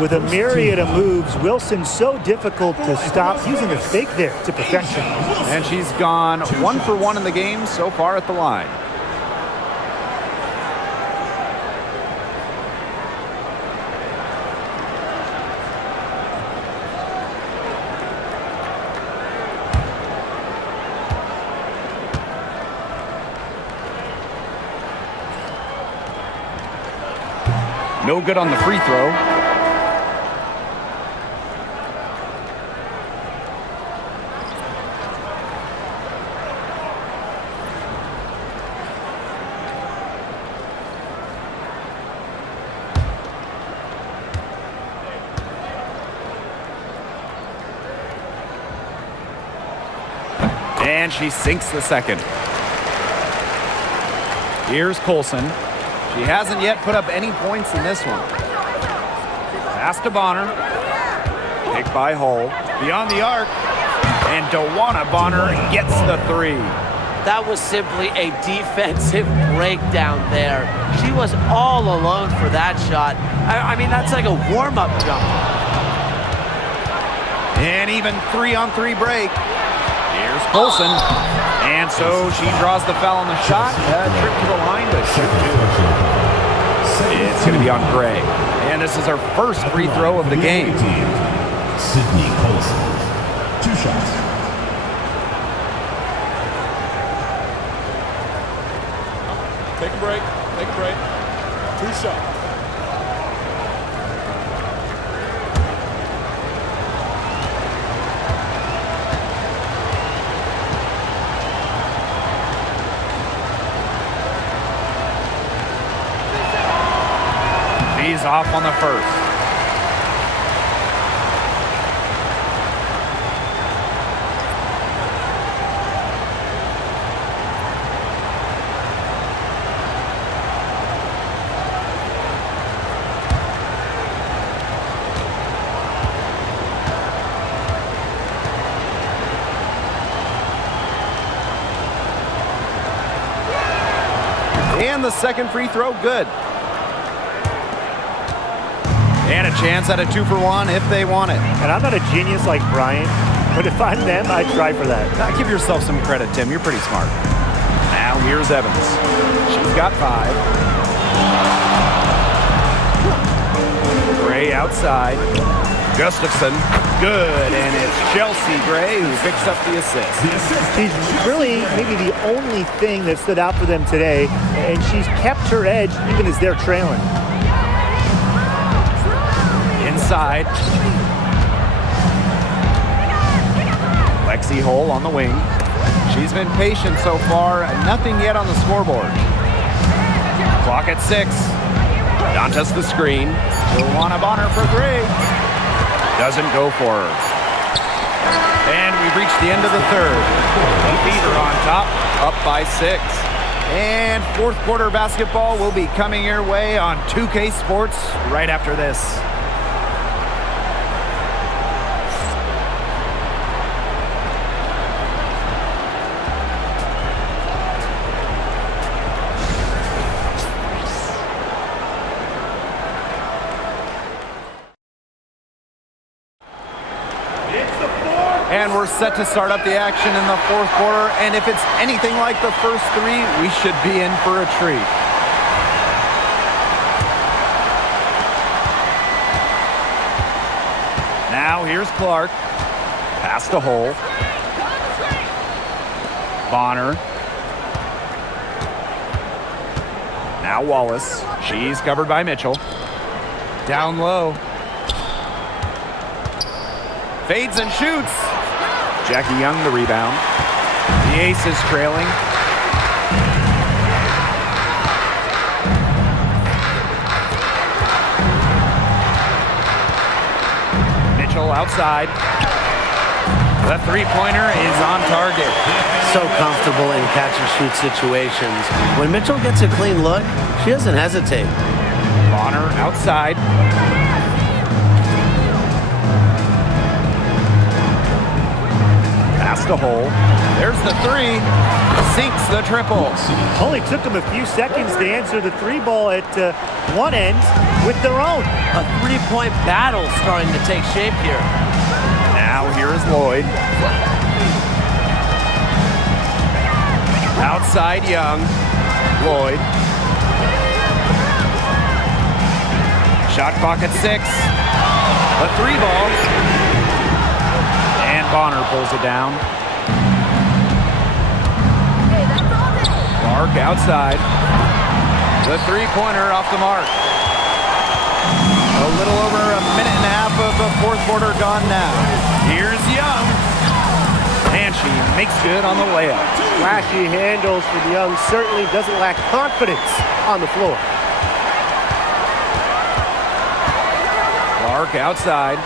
With a myriad of moves, Wilson's so difficult to stop, using the fake there to perfection. And she's gone 1 for 1 in the game so far at the line. No good on the free throw. And she sinks the second. Here's Colson. She hasn't yet put up any points in this one. Pass to Bonner. Picked by Hull. Beyond the arc. And DeWanna Bonner gets the three. That was simply a defensive breakdown there. She was all alone for that shot. I mean, that's like a warm-up jump. And even 3-on-3 break. Here's Colson. And so she draws the foul on the shot. Trip to the line, but shoot two. It's going to be on Gray. And this is her first free throw of the game. Sydney Colson. 2 shots. Take a break. Take a break. 2 shots. She's off on the first. And the second free throw, good. And a chance at a 2-for-1 if they want it. And I'm not a genius like Brian, but if I'm them, I'd try for that. Now, give yourself some credit, Tim. You're pretty smart. Now here's Evans. She's got 5. Gray outside. Gustafson, good. And it's Chelsea Gray who picks up the assist. She's really maybe the only thing that stood out for them today, and she's kept her edge even as they're trailing. Inside. Lexi Hole on the wing. She's been patient so far. Nothing yet on the scoreboard. Clock at 6. Dantas the screen. Joanna Bonner for 3. Doesn't go for her. And we've reached the end of the third. Fever on top, up by 6. And fourth quarter basketball will be coming your way on 2K Sports right after this. And we're set to start up the action in the fourth quarter. And if it's anything like the first 3, we should be in for a treat. Now here's Clark. Pass to Hole. Bonner. Now Wallace. She's covered by Mitchell. Down low. Fades and shoots. Jackie Young the rebound. The Aces trailing. Mitchell outside. The three-pointer is on target. So comfortable in catch-and-shoot situations. When Mitchell gets a clean look, she doesn't hesitate. Bonner outside. Pass to Hole. There's the 3. Sinks the triple. Only took them a few seconds to answer the 3 ball at one end with their own. A 3-point battle starting to take shape here. Now here is Lloyd. Outside Young. Lloyd. Shot clock at 6. A 3 ball. And Bonner pulls it down. Clark outside. The three-pointer off the mark. A little over a minute and a half of the fourth quarter gone now. Here's Young. And she makes good on the layup. Flashy handles for the Young. Certainly doesn't lack confidence on the floor. Clark outside.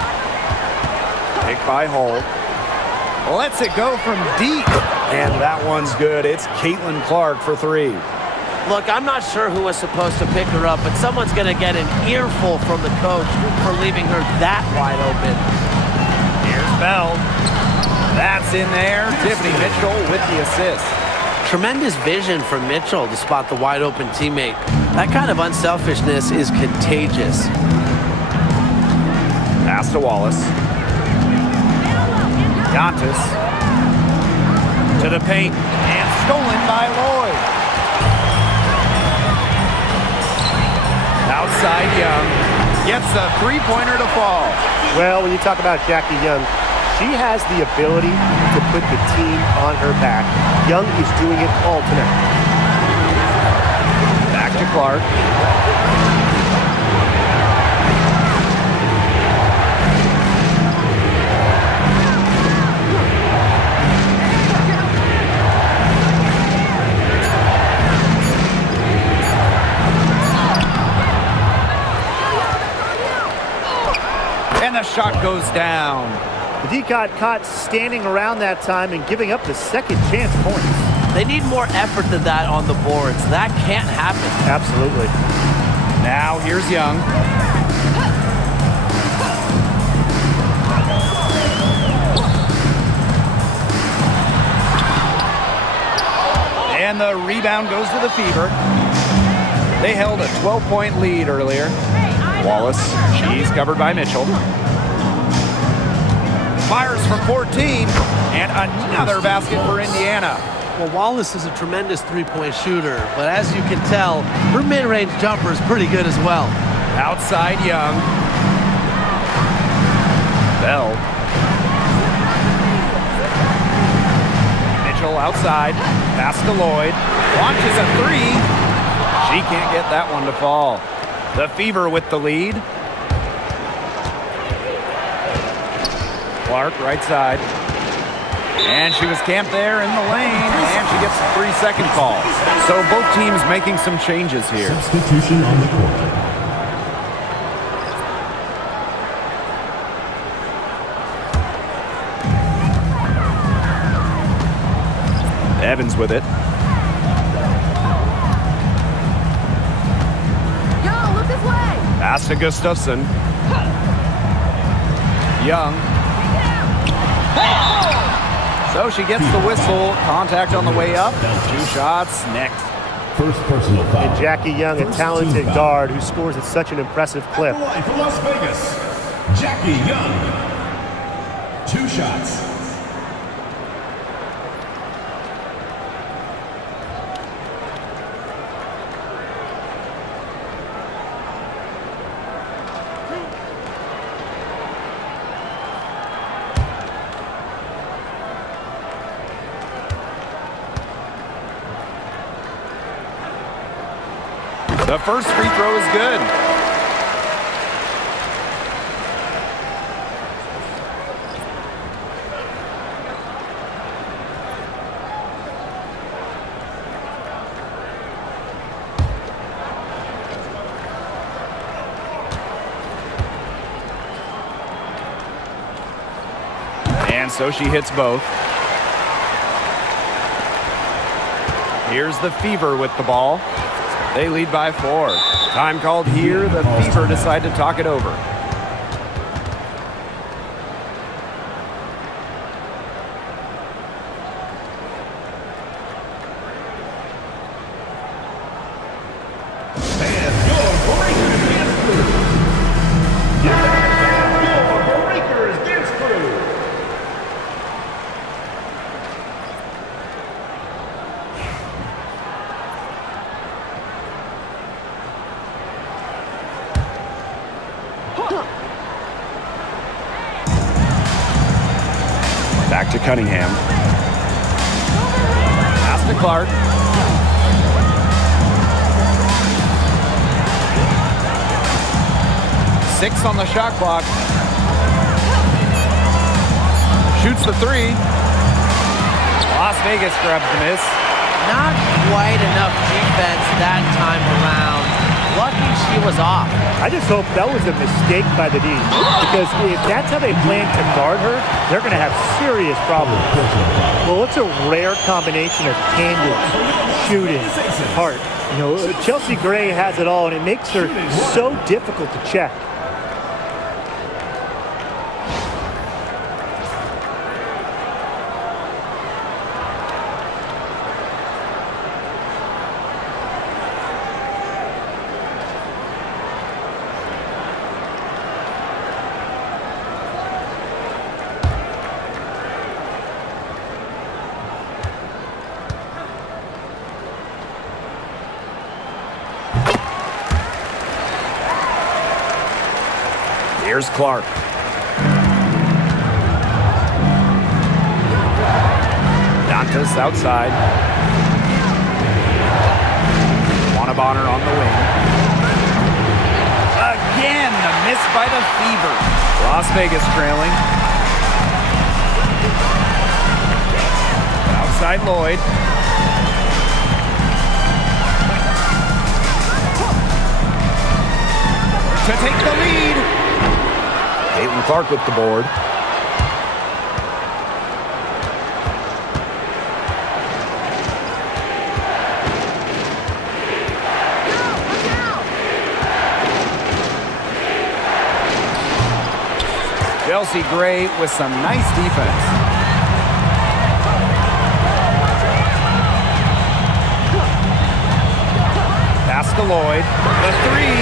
Picked by Hull. Lets it go from deep. And that one's good. It's Caitlin Clark for 3. Look, I'm not sure who was supposed to pick her up, but someone's going to get an earful from the coach for leaving her that wide open. Here's Bell. That's in there. Tiffany Mitchell with the assist. Tremendous vision from Mitchell to spot the wide open teammate. That kind of unselfishness is contagious. Pass to Wallace. Dantas to the paint and stolen by Lloyd. Outside Young gets a three-pointer to fall. Well, when you talk about Jackie Young, she has the ability to put the team on her back. Young is doing it all tonight. Back to Clark. the shot goes down. The D got caught standing around that time and giving up the second chance points. They need more effort than that on the boards. That can't happen. Absolutely. Now here's Young. And the rebound goes to the Fever. They held a 12-point lead earlier. Wallace, she's covered by Mitchell. Fires from 14, and another basket for Indiana. Well, Wallace is a tremendous three-point shooter, but as you can tell, her mid-range jumper is pretty good as well. Outside Young. Bell. Mitchell outside. Pass to Lloyd. Launches a three. She can't get that one to fall. The Fever with the lead. Clark right side. And she was camped there in the lane, and she gets a 3-second call. So both teams making some changes here. Substitution on the court. Evans with it. Yo, look this way. Pass to Gustafson. Young. So she gets the whistle. Contact on the way up. 2 shots next. First personal foul. And Jackie Young, a First talented team foul. guard who scores at such an impressive clip. For Las Vegas, Jackie Young. 2 shots. The first free throw is good. And so she hits both. Here's the Fever with the ball. They lead by 4. Time called here. The Fever decide to talk it over. And your breakers dance crew. Your breakers dance crew. Back to Cunningham. Pass to Clark. Six on the shot clock. Shoots the 3. Las Vegas grabs the miss. Not quite enough defense that time around. Lucky she was off. I just hope that was a mistake by the D, because if that's how they plan to guard her, they're going to have serious problems. Well, it's a rare combination of candid, shooting, heart. You know, Chelsea Gray has it all, and it makes her so difficult to check. Here's Clark. Dantas outside. Bonner on the wing. Again, a miss by the Fever. Las Vegas trailing. Outside Lloyd. To take the lead. Clark with the board. Chelsea Gray with some nice defense. Pass to Lloyd. The three.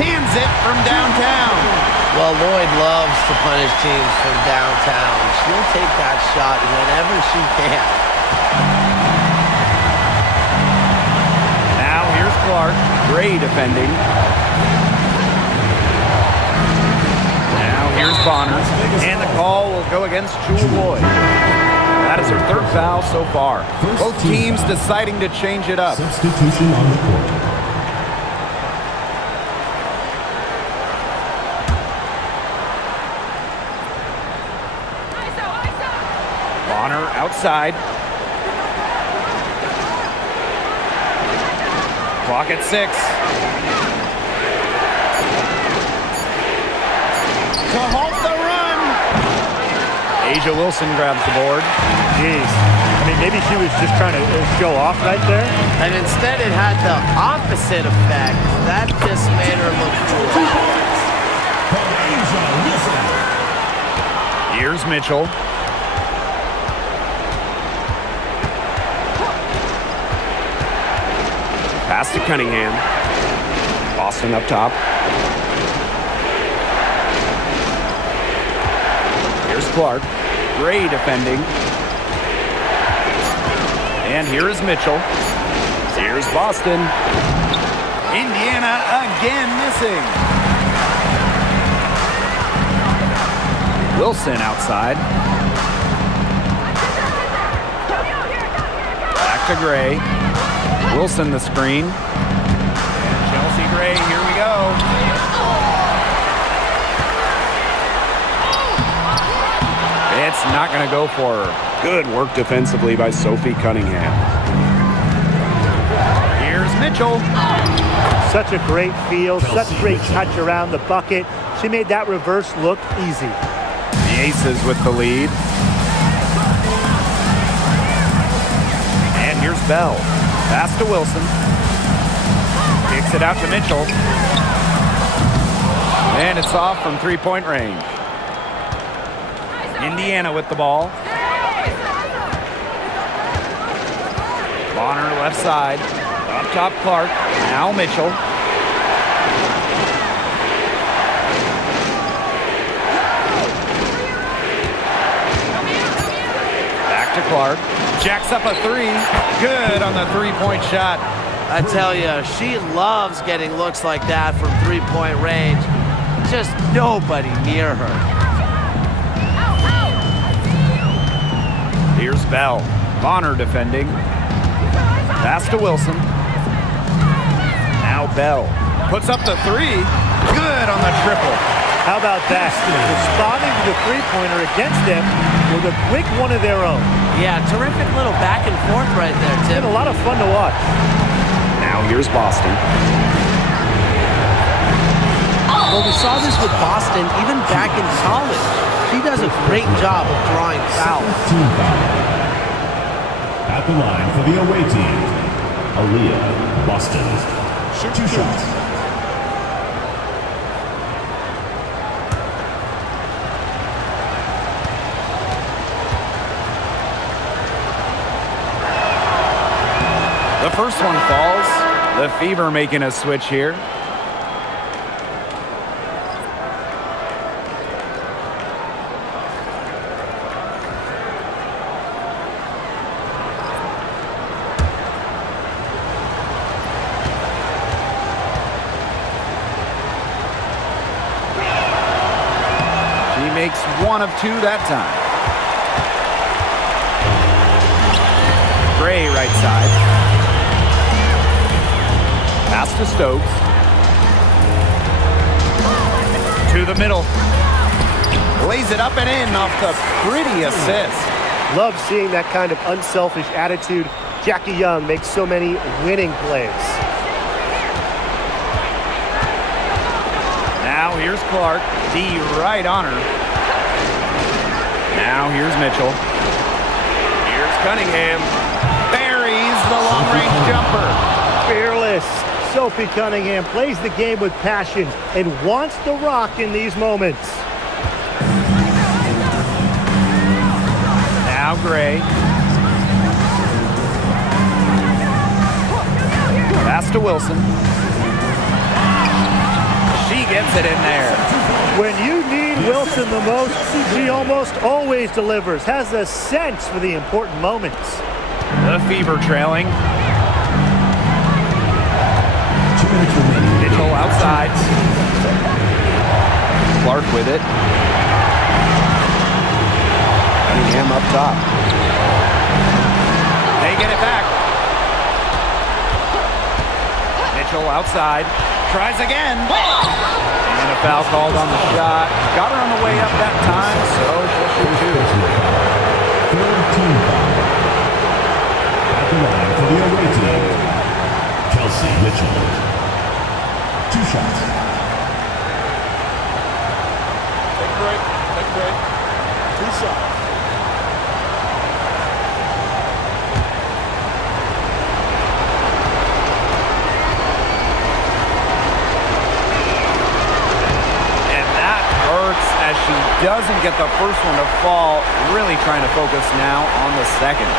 Cans it from downtown. Well, Lloyd loves to punish teams from downtown. She'll take that shot whenever she can. Now here's Clark. Gray defending. Now here's Bonner. And the call will go against Jewel Lloyd. That is her third foul so far. Both teams deciding to change it up. Substitution on the court. Bonner outside. Clock at 6. To halt the run. Asia Wilson grabs the board. Jeez. I mean, maybe she was just trying to show off right there. And instead it had the opposite effect. That just made her look foolish. Here's Mitchell. Pass to Cunningham. Boston up top. Here's Clark. Gray defending. And here is Mitchell. Here's Boston. Indiana again missing. Wilson outside. Back to Gray. Wilson the screen. And Chelsea Gray, here we go. It's not going to go for her. Good work defensively by Sophie Cunningham. Here's Mitchell. Such a great feel, such great touch around the bucket. She made that reverse look easy. The Aces with the lead. And here's Bell. Pass to Wilson. Kicks it out to Mitchell. And it's off from three-point range. Indiana with the ball. Bonner left side. Up top Clark. Now Mitchell. Back to Clark. Jacks up a three. Good on the three-point shot. I tell you, she loves getting looks like that from three-point range. Just nobody near her. Here's Bell. Bonner defending. Pass to Wilson. Now Bell. Puts up the three. Good on the triple. How about that? Responding to the three-pointer against them with a quick one of their own. Yeah, terrific little back and forth right there, Tim. Been a lot of fun to watch. Now here's Boston. Well, we saw this with Boston even back in college. She does a great job of drawing fouls. Team foul. At the line for the away team, Aaliyah, Boston. Shoot 2 shots. The first one falls. The Fever making a switch here. She makes 1 of 2 that time. Gray right side. Pass to Stokes. To the middle. Lays it up and in off the pretty assist. Love seeing that kind of unselfish attitude. Jackie Young makes so many winning plays. Now Now here's Clark. D right on her. Now here's Mitchell. Here's Cunningham. Buries the long-range jumper. Fearless. Sophie Cunningham plays the game with passion and wants the rock in these moments. Now Gray. Pass to Wilson. She gets it in there. When you need Wilson the most, she almost always delivers, has a sense for the important moments. The Fever trailing. Mitchell outside. Clark with it. Cunningham up top. They get it back. Mitchell outside. Tries again. And a foul called on the shot. Got her on the way up that time, so she'll shoot two. Third team foul. At the line for the away team, Kelsey Mitchell. 2 shots. Take a break. Take a break. 2 shots. As she doesn't get the first one to fall, really trying to focus now on the second.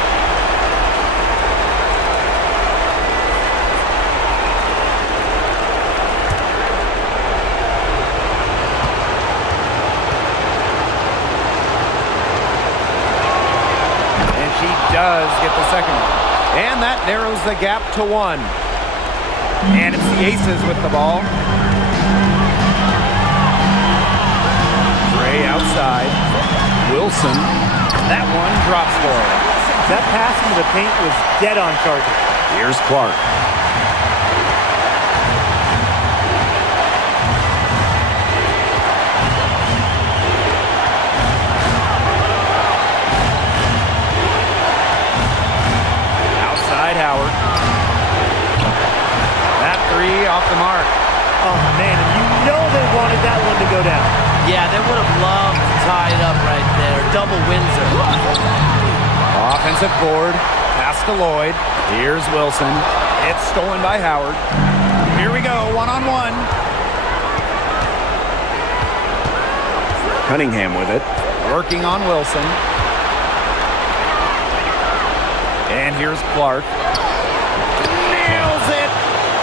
And she does get the second one. And that narrows the gap to 1. And it's the Aces with the ball. Outside. Wilson. That one drops for her. That pass into the paint was dead on target. Here's Clark. Outside Howard. That 3 off the mark. Oh, man, and you know they wanted that one to go down. Yeah, they would have loved to tie it up right there. Double Windsor. Offensive board. Pass to Lloyd. Here's Wilson. It's stolen by Howard. Here we go, 1-on-1. Cunningham with it. Working on Wilson. And here's Clark. Nails it!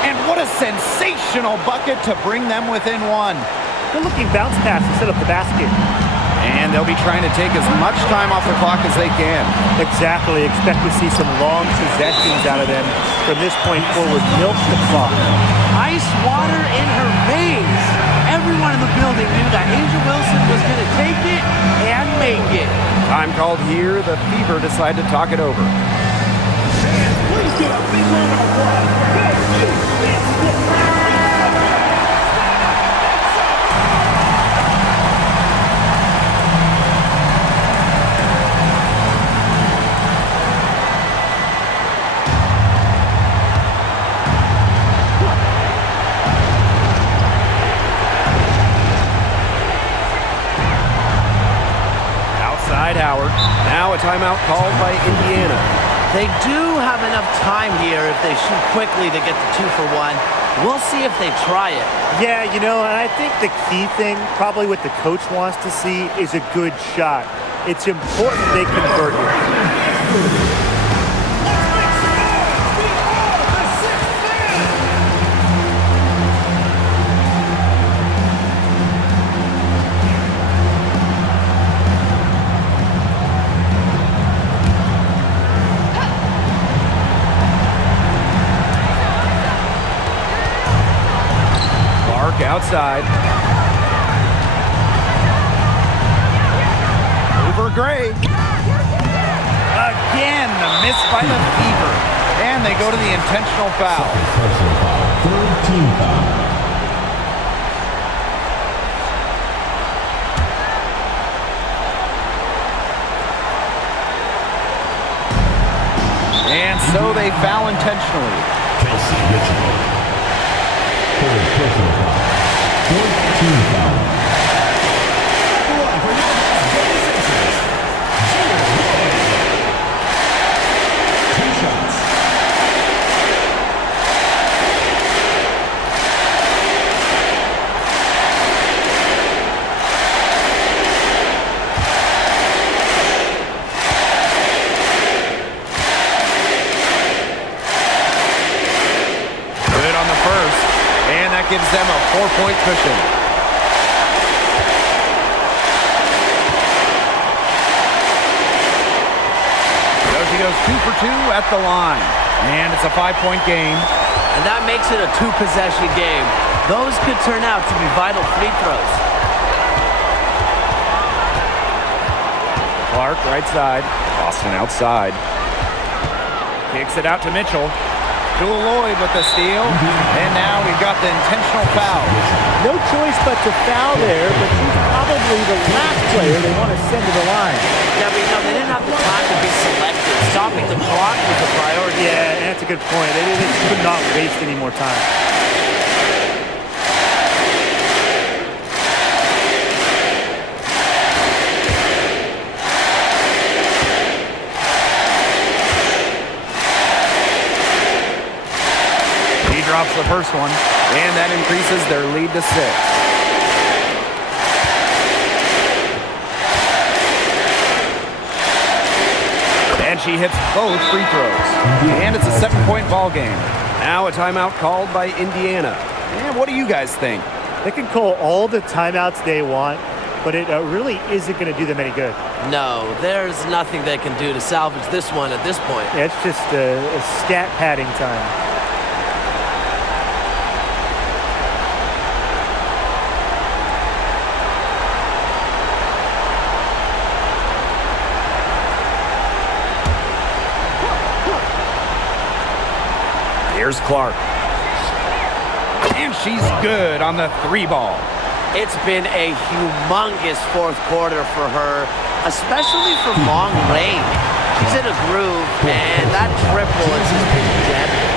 And what a sensational bucket to bring them within 1. Good-looking bounce pass to set up the basket. And they'll be trying to take as much time off the clock as they can. Exactly. Expect to see some long possessions out of them. From this point forward, milk the clock. Ice water in her veins. Everyone in the building knew that Angel Wilson was going to take it and make it. Time called here. The Fever decide to talk it over. Please give a big round of applause for Kelsey Mitchell. Howard. Now a timeout called by Indiana. They do have enough time here if they shoot quickly to get the 2 for 1. We'll see if they try it. Yeah, you know, and I think the key thing, probably what the coach wants to see, is a good shot. It's important they convert it. Outside. Over Gray. Again, a miss by the Fever. And they go to the intentional foul. Personal foul. Third team foul. And so they foul intentionally. Kelsey Mitchell. Third personal foul. Fourth team foul. 4-point cushion. So she goes 2 for 2 at the line. And it's a 5-point game. And that makes it a 2-possession game. Those could turn out to be vital free throws. Clark, right side. Boston outside. Kicks it out to Mitchell. Jewel Lloyd with the steal. And now we've got the intentional foul. No choice but to foul there, but she's probably the last player they want to send to the line. Yeah, but they didn't have the time to be selective. Stopping the clock was a priority. Yeah, that's a good point. They could not waste any more time. He drops the first one, and that increases their lead to 6. And she hits both free throws. And it's a 7-point ball game. Now a timeout called by Indiana. And what do you guys think? They can call all the timeouts they want, but it really isn't going to do them any good. No, there's nothing they can do to salvage this one at this point. Yeah, it's just a stat padding time. Here's Clark. And she's good on the 3 ball. It's been a humongous fourth quarter for her, especially from long range. She's in a groove, and that triple is just been deadly.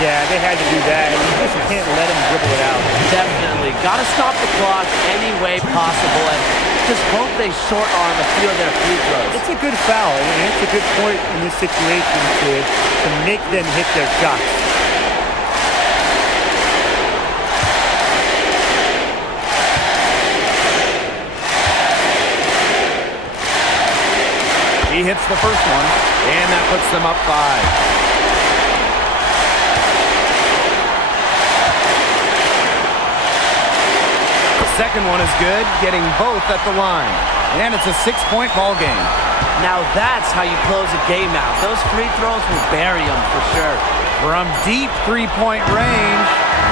Yeah, they had to do that. You just can't let them dribble it out. Definitely. Got to stop the clock any way possible, and just hope they short arm a few of their free throws. It's a good foul, and it's a good point in this situation to make them hit their shots. He hits the first one, and that puts them up 5. The second one is good, getting both at the line. And it's a 6-point ball game. Now that's how you close a game out. Those free throws will bury them for sure. From deep 3-point range,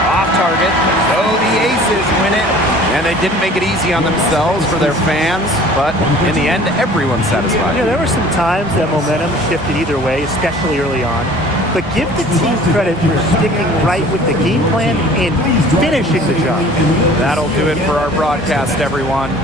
off target, so the Aces win it. And they didn't make it easy on themselves for their fans, but in the end, everyone's satisfied. Yeah, there were some times that momentum shifted either way, especially early on. But give the team credit for sticking right with the game plan and finishing the job. That'll do it for our broadcast, everyone.